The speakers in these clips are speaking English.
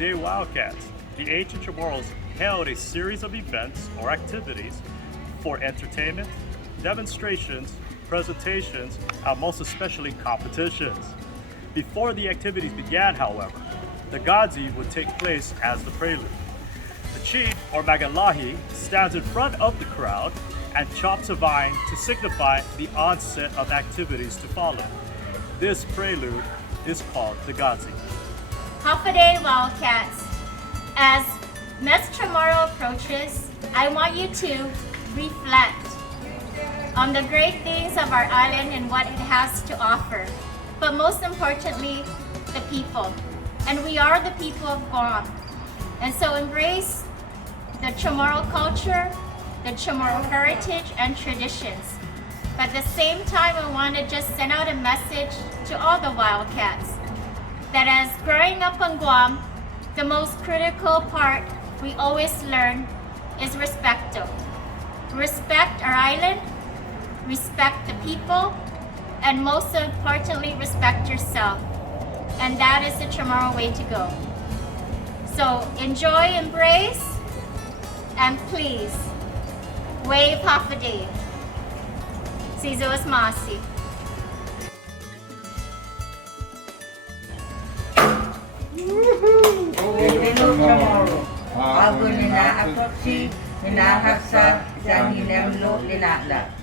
Day Wildcats, the ancient Chamorros held a series of events or activities for entertainment, demonstrations, presentations, and most especially competitions. Before the activities began, however, the Gadzi would take place as the prelude. The chief, or Magalahi, stands in front of the crowd and chops a vine to signify the onset of activities to follow. This prelude is called the Gazi. Hafaday Wildcats. As Mes CHamoru approaches, I want you to reflect on the great things of our island and what it has to offer. But most importantly, the people. And we are the people of Guam. And so embrace the Chamorro culture, the Chamorro heritage and traditions. But at the same time, I want to just send out a message to all the wildcats that as growing up on Guam, the most critical part we always learn is respect. Respect our island, respect the people, and most importantly, respect yourself. And that is the Chamorro way to go. So enjoy, embrace, and please, wave Hafaday. Sizo's Masi. Fino CHamoru, Agon Iná'atoche, Hinéhemlo Lina'la.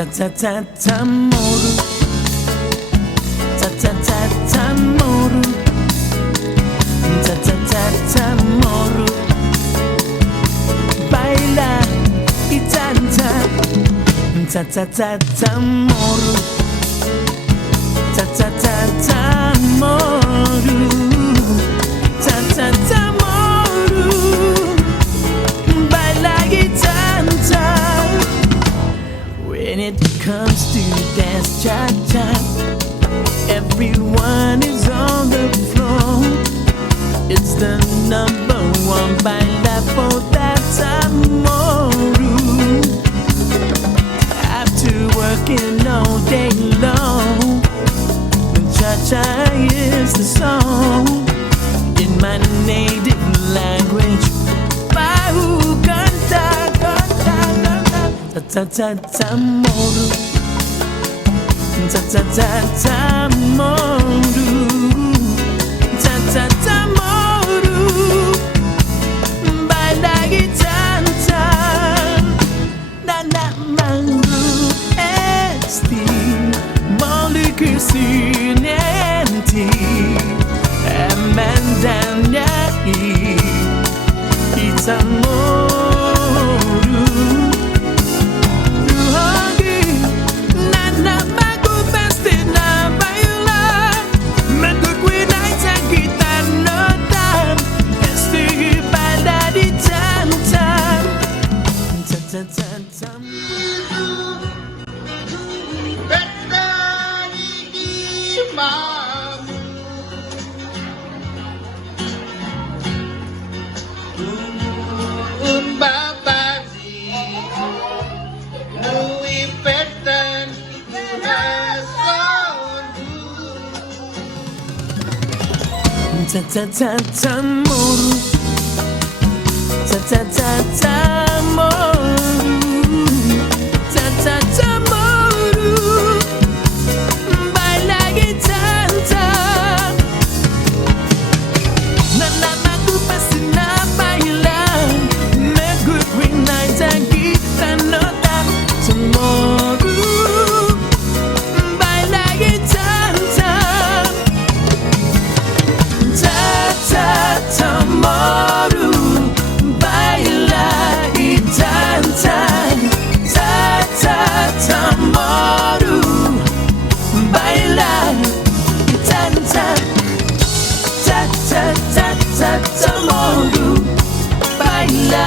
CHamoru, CHamoru, CHamoru, baila y canta, CHamoru, CHamoru, CHamoru, baila y canta. When it comes to dance cha-cha, everyone is on the floor. It's the number one baila for that CHamoru. After working all day long, cha-cha is the song in my native language. CHamoru, CHamoru, CHamoru, baila y canta, nanamangu esti, moluku sinenti, amandanya CHamoru. CHamoru, CHamoru, baila y canta. Nana magu pasina baila, me good green night and kita nota. CHamoru, baila y canta. CHamoru, baila y canta. CHamoru, baila y canta. CHamoru, baila.